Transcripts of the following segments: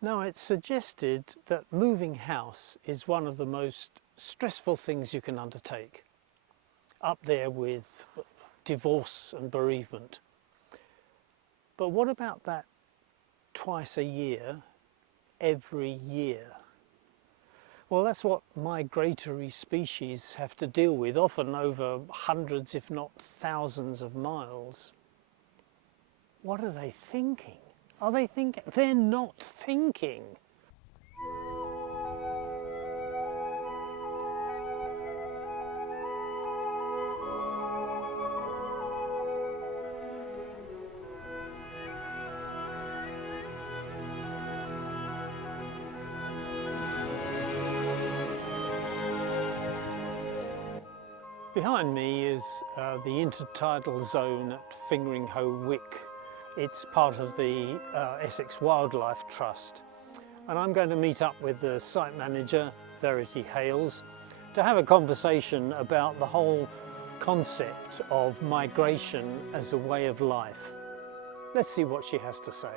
Now, it's suggested that moving house is one of the most stressful things you can undertake, up there with divorce and bereavement. But what about that twice a year, every year? Well, that's what migratory species have to deal with, often over hundreds, if not thousands of miles. What are they thinking? Are they thinking? They're not thinking. Behind me is the intertidal zone at Fingringhoe, Wick. It's part of the Essex Wildlife Trust. And I'm going to meet up with the site manager, Verity Hales, to have a conversation about the whole concept of migration as a way of life. Let's see what she has to say.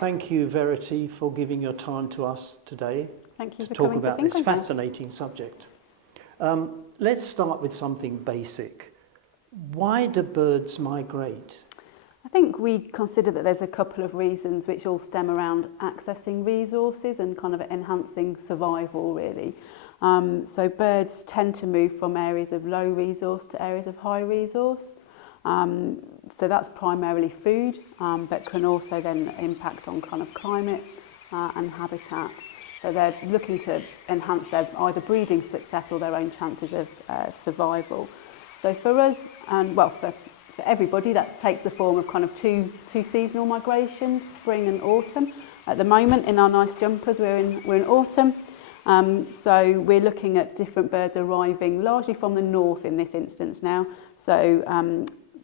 Thank you, Verity, for giving your time to us today. Thank you to for talk coming about to this Fingringhoe. fascinating subject. Let's start with something basic. Why do birds migrate? I think we consider that there's a couple of reasons which all stem around accessing resources and kind of enhancing survival, really. So birds tend to move from areas of low resource to areas of high resource. So that's primarily food, but can also then impact on kind of climate and habitat. So they're looking to enhance their either breeding success or their own chances of survival. So for us, and well, for everybody, that takes the form of kind of two seasonal migrations, spring and autumn. At the moment, in our nice jumpers, we're in autumn. So we're looking at different birds arriving largely from the north in this instance now. So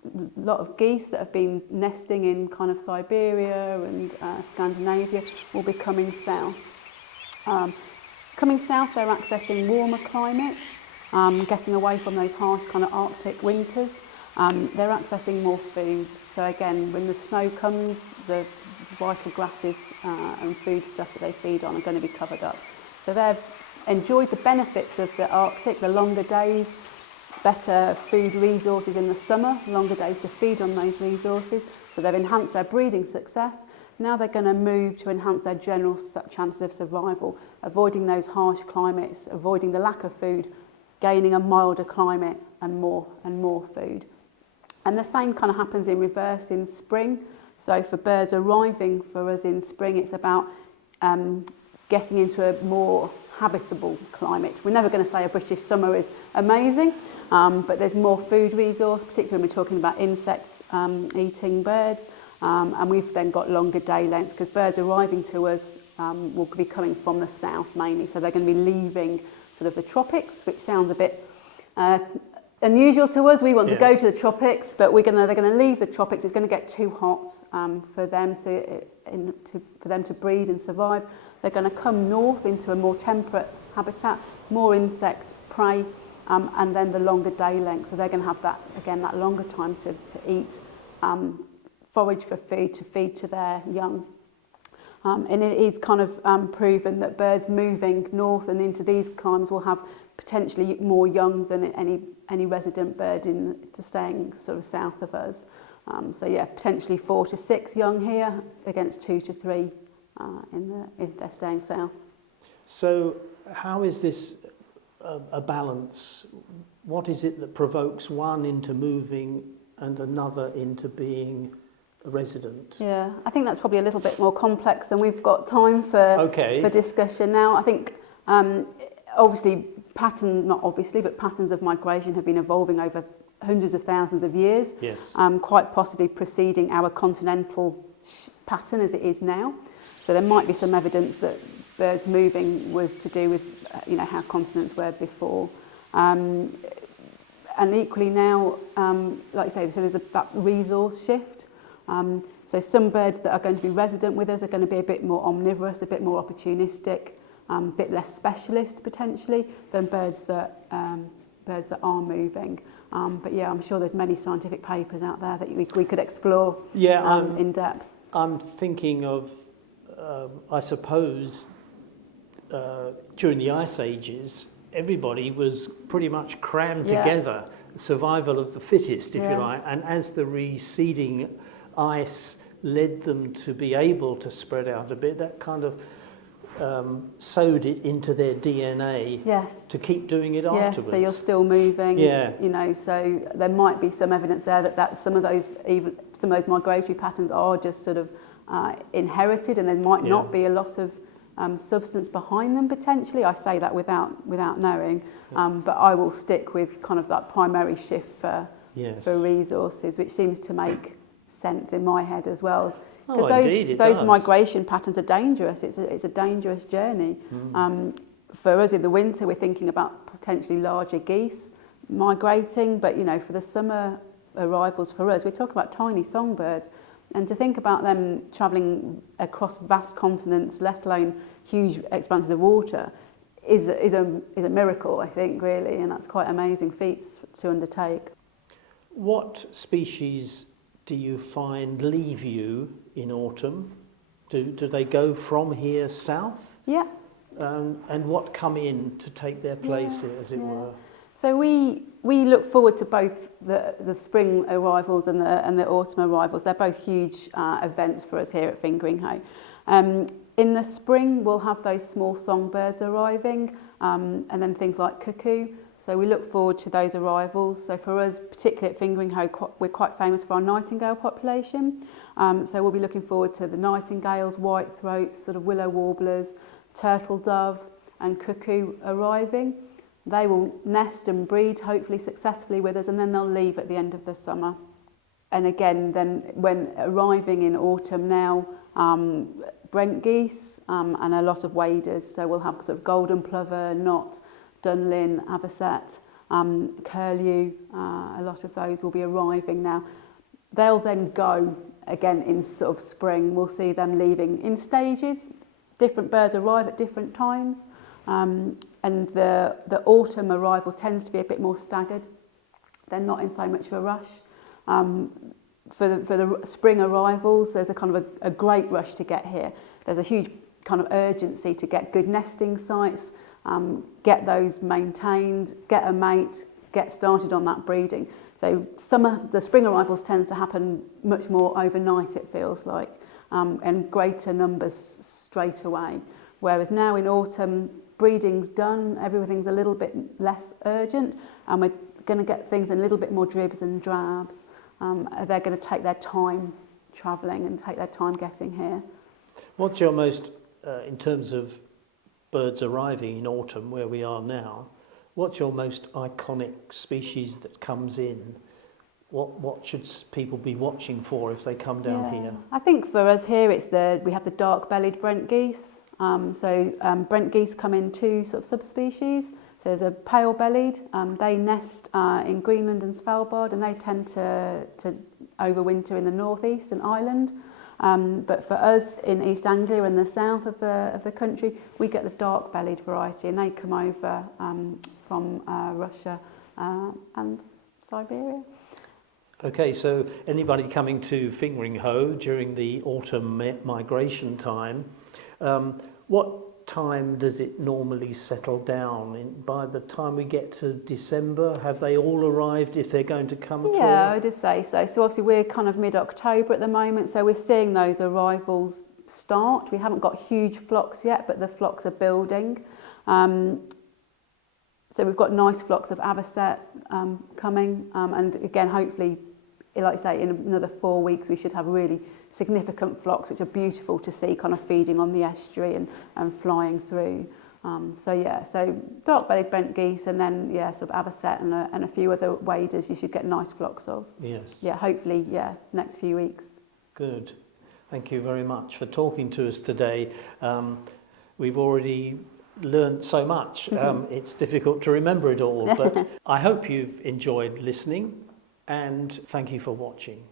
a lot of geese that have been nesting in kind of Siberia and Scandinavia will be coming south. Coming south, they're accessing warmer climates, getting away from those harsh kind of Arctic winters. They're accessing more food. So again, when the snow comes, the vital grasses and food stuff that they feed on are going to be covered up. So they've enjoyed the benefits of the Arctic, the longer days, better food resources in the summer, longer days to feed on those resources. So they've enhanced their breeding success. Now they're going to move to enhance their general chances of survival, avoiding those harsh climates, avoiding the lack of food, gaining a milder climate and more food. And the same kind of happens in reverse in spring. So for birds arriving for us in spring, it's about getting into a more habitable climate. We're never going to say a British summer is amazing, but there's more food resource, particularly when we're talking about insects eating birds. And we've then got longer day lengths because birds arriving to us will be coming from the south mainly. So they're going to be leaving sort of the tropics, which sounds a bit unusual to us. We want to go to the tropics, but they're going to leave the tropics. It's going to get too hot for them for them to breed and survive. They're going to come north into a more temperate habitat, more insect prey, and then the longer day length. So they're going to have that longer time to eat, forage for food, to feed to their young. And it is kind of proven that birds moving north and into these climes will have potentially more young than any resident bird to staying sort of south of us. So yeah, potentially 4 to 6 young here against 2 to 3 if they're staying south. So how is this a balance? What is it that provokes one into moving and another into being a resident? Yeah, I think that's probably a little bit more complex than we've got time for discussion now. I think patterns of migration have been evolving over hundreds of thousands of years, Yes. quite possibly preceding our continental pattern as it is now. So there might be some evidence that birds moving was to do with how continents were before. And equally now, like I say, so there's that resource shift. So some birds that are going to be resident with us are going to be a bit more omnivorous, a bit more opportunistic, a bit less specialist potentially than birds that are moving. But yeah, I'm sure there's many scientific papers out there that we could explore in depth. I'm thinking of, I suppose, during the ice ages, everybody was pretty much crammed together, survival of the fittest, if you like, and as the receding ice led them to be able to spread out a bit, that kind of sewed it into their DNA to keep doing it afterwards. So you're still moving, so there might be some evidence there that some of those migratory patterns are just sort of inherited, and there might not be a lot of substance behind them potentially. I say that without knowing, but I will stick with kind of that primary shift for resources, which seems to make sense in my head as well. Because those migration patterns are dangerous. It's a dangerous journey. For us in the winter, we're thinking about potentially larger geese migrating, but for the summer arrivals for us, we're talking about tiny songbirds. And to think about them travelling across vast continents, let alone huge expanses of water, is a miracle, I think, really, and that's quite amazing feats to undertake. What species do you find leave you in autumn? Do they go from here south? Yeah. And what come in to take their place, as it were? So we look forward to both the spring arrivals and the autumn arrivals. They're both huge events for us here at Fingringhoe. In the spring, we'll have those small songbirds arriving, and then things like cuckoo. So we look forward to those arrivals. So for us, particularly at Fingringhoe, we're quite famous for our nightingale population. So we'll be looking forward to the nightingales, whitethroats, sort of willow warblers, turtle dove and cuckoo arriving. They will nest and breed, hopefully successfully with us, and then they'll leave at the end of the summer. And again, then when arriving in autumn now, Brent Geese and a lot of waders. So we'll have sort of golden plover, knot, dunlin, avocet, curlew. A lot of those will be arriving now. They'll then go again in sort of spring. We'll see them leaving in stages. Different birds arrive at different times. And the autumn arrival tends to be a bit more staggered. They're not in so much of a rush. For the spring arrivals, there's a kind of a great rush to get here. There's a huge kind of urgency to get good nesting sites, get those maintained, get a mate, get started on that breeding. So the spring arrivals tends to happen much more overnight, it feels like, and greater numbers straight away. Whereas now in autumn, breeding's done, everything's a little bit less urgent, and we're going to get things in a little bit more dribs and drabs. They're going to take their time travelling and take their time getting here. What's your most, in terms of birds arriving in autumn, where we are now, what's your most iconic species that comes in? What should people be watching for if they come down here? I think for us here, we have the dark-bellied Brent Geese. Brent Geese come in two sort of subspecies. So there's a pale-bellied. They nest in Greenland and Svalbard, and they tend to overwinter in the northeast and Ireland. But for us in East Anglia and the south of the country, we get the dark-bellied variety, and they come over from Russia and Siberia. Okay, so anybody coming to Fingringhoe during the autumn migration time, what time does it normally settle down? By the time we get to December, have they all arrived if they're going to come at all? Yeah, I would say so. So obviously we're kind of mid-October at the moment, so we're seeing those arrivals start. We haven't got huge flocks yet, but the flocks are building. So we've got nice flocks of avocet coming, and again, hopefully, like I say, in another 4 weeks, we should have really significant flocks, which are beautiful to see, kind of feeding on the estuary and flying through. So dark-bellied Brent geese, and then sort of avocet and a few other waders you should get nice flocks of. Yes. Yeah, hopefully, next few weeks. Good. Thank you very much for talking to us today. We've already learned so much. It's difficult to remember it all, but I hope you've enjoyed listening, and thank you for watching.